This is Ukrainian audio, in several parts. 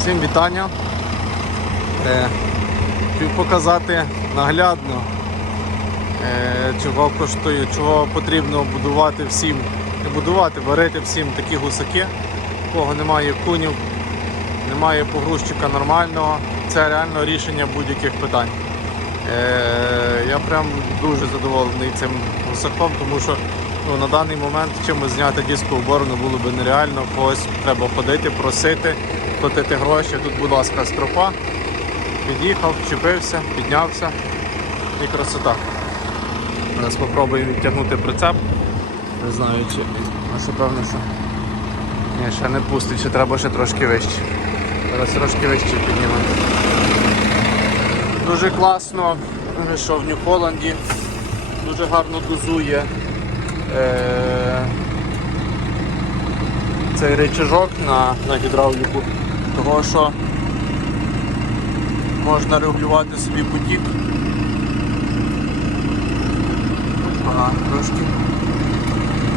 Всім вітання. Е, Хотів показати наглядно, е, чого коштує, чого потрібно будувати всім, не будувати, варити всім такі гусаки, у кого немає кунів, немає погрузчика нормального. Це реально рішення будь-яких питань. Е, я прям дуже задоволений цим гусаком, тому що ну, на даний момент чимось зняти дискову борону було б нереально. Когось треба ходити, просити, платити гроші. Тут, будь ласка, стропа. Під'їхав, вчепився, піднявся і красота. Зараз спробуємо відтягнути прицеп. Не знаю чи. Певно, що. Ні, ще не пустить, ще треба ще трошки вище. Зараз трошки вище піднімемо. Дуже класно, що в Нью-Холланді дуже гарно дозує е- цей речажок на, на гідравліку, того що можна регулювати собі потік. Ага, трошки,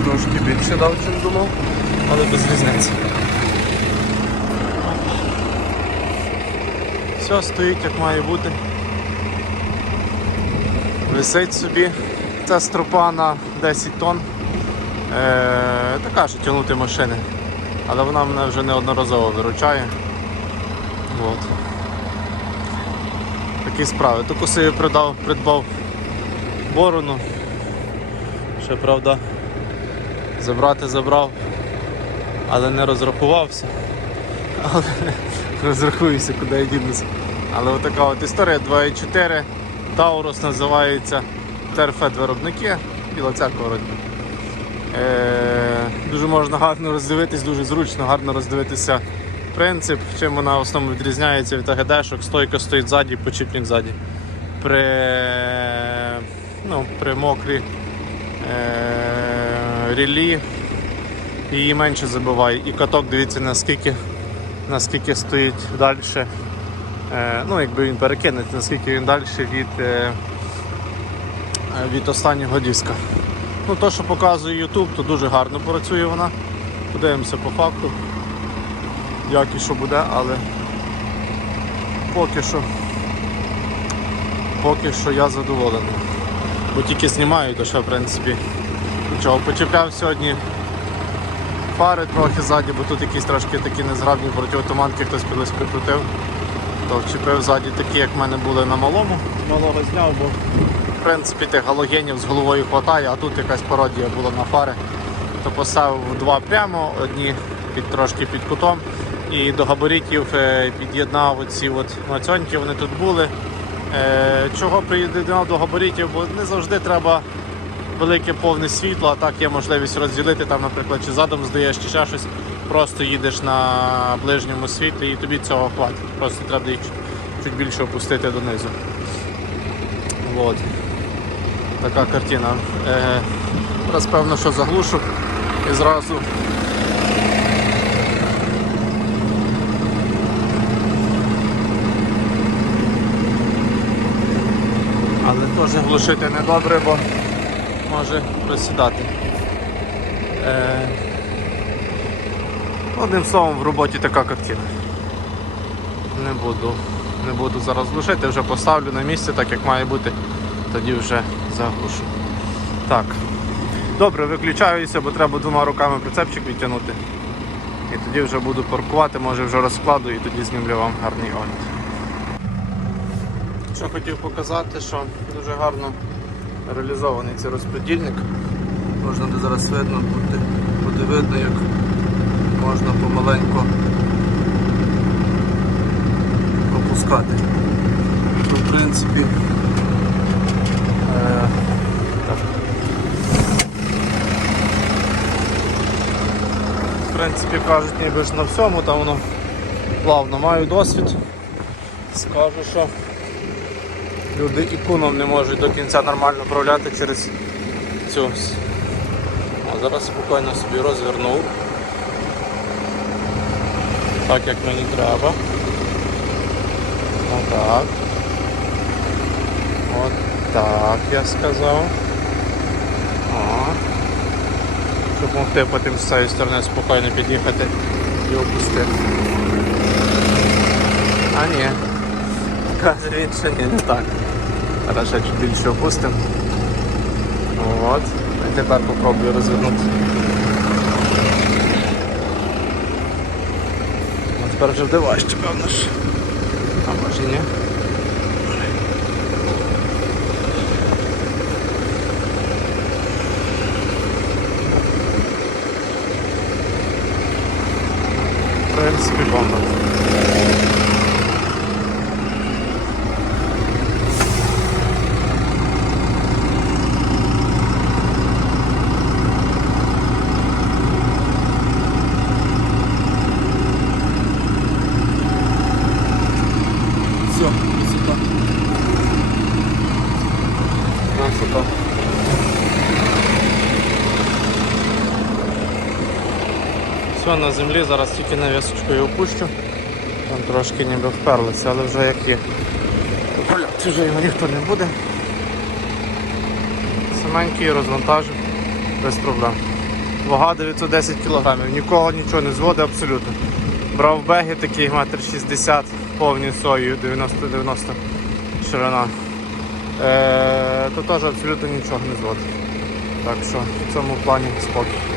трошки більше дав, чим думав, але без різниці. Все стоїть як має бути. Висить собі ця стропа на 10 тонн. Е, така що тягнути машини. Але вона мене вже неодноразово виручає. От. Такі справи. Таку собі придав, придбав борону. Ще правда забрати забрав, але не розрахувався. Але розрахуюся, куди я дінуся. Але отака от історія 2.4 Таурус називається Терфет виробники біла церква вроді. Е, дуже можна гарно роздивитись, дуже зручно, гарно роздивитися принцип, чим вона в основному відрізняється від АГДшок. Стойка стоїть ззаді, почіпник ззаді. При, ну, при мокрій е, рілі її менше забиває. І каток, дивіться, наскільки, наскільки стоїть далі. Е, ну, якби він перекинеться, наскільки він далі від, е, від останнього диска. Ну, то, що показує YouTube, то дуже гарно працює вона. Подивимося по факту, як і що буде, але поки що поки що я задоволений. Бо тільки знімаю, то що в принципі нічого. Почепляв сьогодні фари трохи ззаді, бо тут якісь трошки такі незграбні протиотуманки хтось колись прикрутив. То вчепив ззаді такі, як в мене були на малому. Малого зняв, бо в принципі тих галогенів з головою хватає, а тут якась пародія була на фари. То поставив два прямо, одні під трошки під кутом. І до габаритів е, під'єднав оці от вони тут були. Е, Чого приєднав до габаритів? Бо не завжди треба велике повне світло, а так є можливість розділити, там, наприклад, чи задом здаєш, чи ще щось. Просто їдеш на ближньому світлі і тобі цього хватить. Просто треба їх чуть більше опустити донизу. От. Така картина. Е, Зараз певно, що заглушу і зразу. Але теж глушити недобре, бо може просідати. Е, Одним словом, в роботі така картина. Не буду, не буду зараз глушити, вже поставлю на місце, так як має бути, тоді вже заглушу. Так. Добре, виключаюся, бо треба двома руками прицепчик відтягнути. І тоді вже буду паркувати, може вже розкладу і тоді знімлю вам гарний огляд. Що хотів показати, що дуже гарно реалізований цей розподільник. Можна де зараз видно буде, буде видно, як можна помаленьку опускати. То, в принципі, е, в принципі кажуть, ніби ж на всьому, там воно плавно маю досвід. Скажу, що люди і куном не можуть до кінця нормально управляти через цю. А зараз спокійно собі розвернув. Так як мені треба. Отак. От так я сказав. О. Щоб могти потім з цієї сторони спокійно під'їхати і опустити. А ні. Каже він ще ні, не так. Зараз ще чуть більше опустимо. От. І тепер попробую розвернути. А тепер вже вдиваєш, певно ж. А може і ні. В принципі, бомба. Все, висота. Красота. Все, на землі, зараз тільки навісочкою опущу. Там трошки ніби вперлися, але вже як є. Гуляти вже його ніхто не буде. Саменький розвантажу, без проблем. Вага 910 кг, нікого нічого не зводить абсолютно. Брав беги такий метр 60 повні сою 90-90 ширина. Е, то теж абсолютно нічого не зводить. Так що в цьому плані спокій.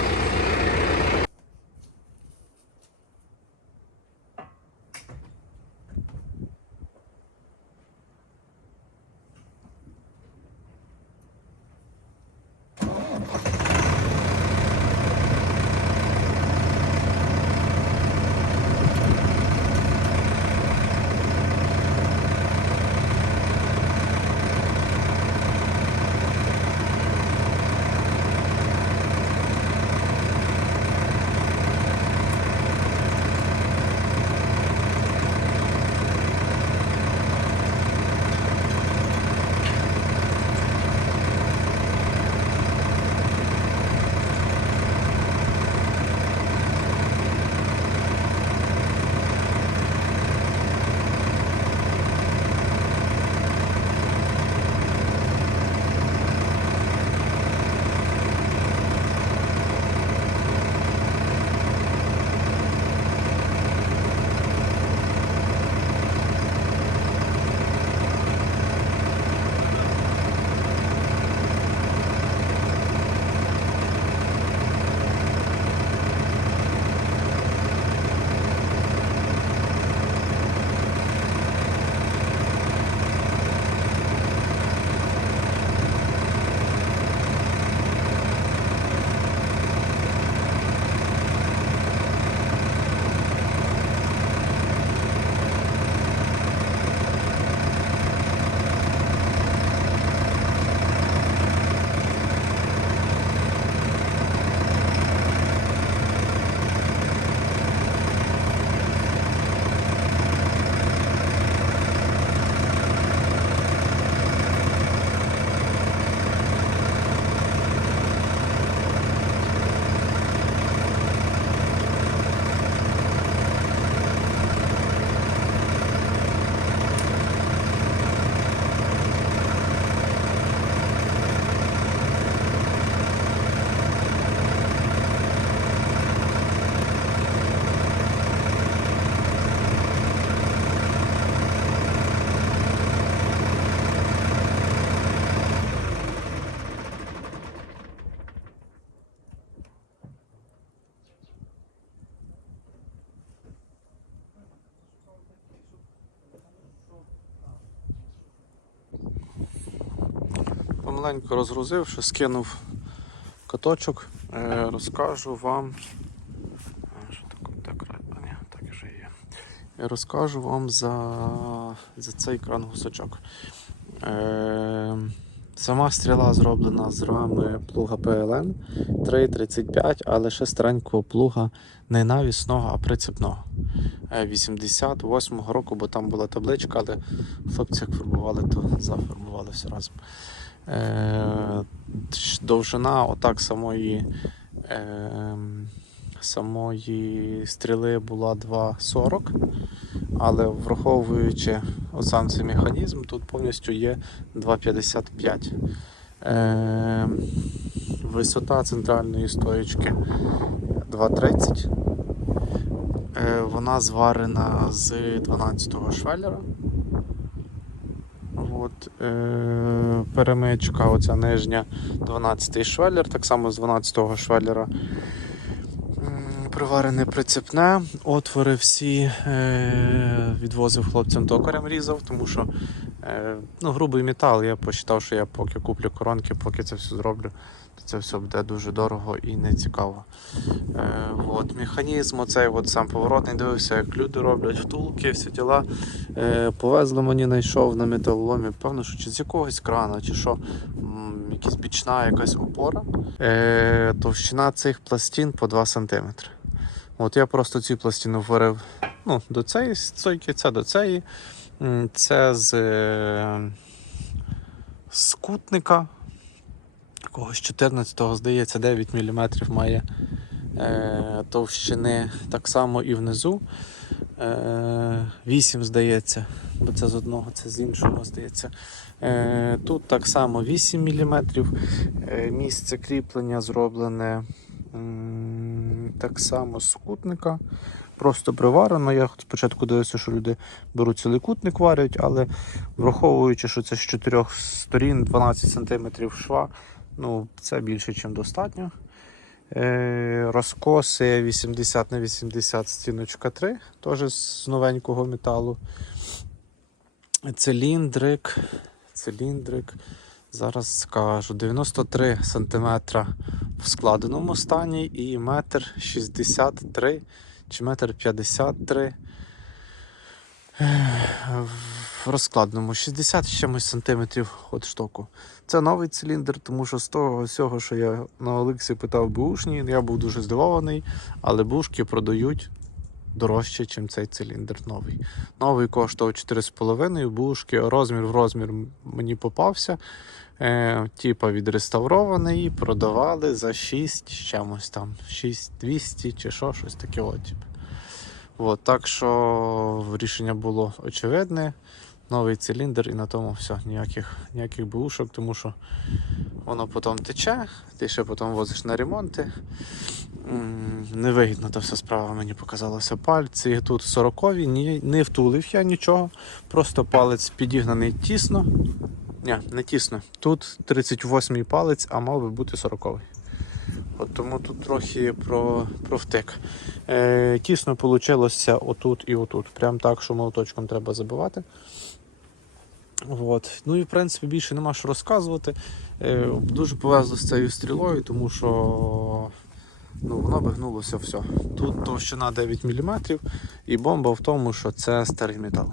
Помаленько розгрузив, що скинув каточок. Е, розкажу вам. Є. Я розкажу вам за, за цей кран гусачок. Е, сама стріла зроблена з рами плуга PLN 3,35, але ще старенького плуга не навісного, а прицепного. Е, 88-го року, бо там була табличка, але хлопці як фарбували, то зафарбували все разом. Е, довжина отак самої, е, самої стріли була 2,40, але враховуючи сам цей механізм, тут повністю є 2,55. Е, висота центральної стоєчки 2,30. Е, Вона зварена з 12-го швеллера. От, е, перемичка, оця нижня 12-й швеллер, так само з 12-го швеллера. Приварене прицепне, отвори всі е, відвозив хлопцям токарем різав, тому що ну, грубий метал. Я посчитав, що я поки куплю коронки, поки це все зроблю, то це все буде дуже дорого і не цікаво. Е, от, механізм, оцей от сам поворотний, дивився, як люди роблять втулки, всі діла. Е, мені, знайшов на металоломі, певно, що чи з якогось крана, чи що, якась бічна якась опора. Е, товщина цих пластин по 2 см. От я просто цю пластину варив ну, до цієї стойки, це до цієї. Це з, е, з. Якогось 14-го, здається, 9 мм має е, товщини так само і внизу. Е, 8, здається, бо це з одного, це з іншого, здається. Е, тут так само 8 мм. Е, місце кріплення зроблене м, так само з кутника. Просто приварено. Я спочатку дивився, що люди беруть цілий варять, але враховуючи, що це з чотирьох сторін 12 см шва, ну, це більше, ніж достатньо. Е, розкоси 80 на 80 стіночка 3, теж з новенького металу. Циліндрик. Циліндрик. Зараз скажу 93 см в складеному стані і метр 63 чи метр 53 в розкладному 60 з чимось сантиметрів від штоку. Це новий циліндр, тому що з того всього, що я на Олексі питав бушні, я був дуже здивований, але бушки продають дорожче, ніж цей циліндр новий. Новий коштував 4,5 бушки, розмір в розмір мені попався. Е, типа відреставрований, продавали за 6 чимось там, 6200 чи що, щось таке. От. От, так що рішення було очевидне. Новий циліндр і на тому все, ніяких, ніяких бушок, тому що воно потім тече, ти ще потім возиш на ремонти. Невигідно та вся справа мені показалося. Пальці тут 40-ві, ні, не втулив я нічого. Просто палець підігнаний тісно. Ні, не тісно. Тут 38-й палець, а мав би бути 40-й. От тому тут трохи про, провтик. Е, тісно вийшло отут і отут. Прям так, що молоточком треба забивати. От. Ну і в принципі більше нема що розказувати. Е, дуже повезло з цією стрілою, тому що ну, воно би гнулося все. Тут товщина 9 мм і бомба в тому, що це старий метал.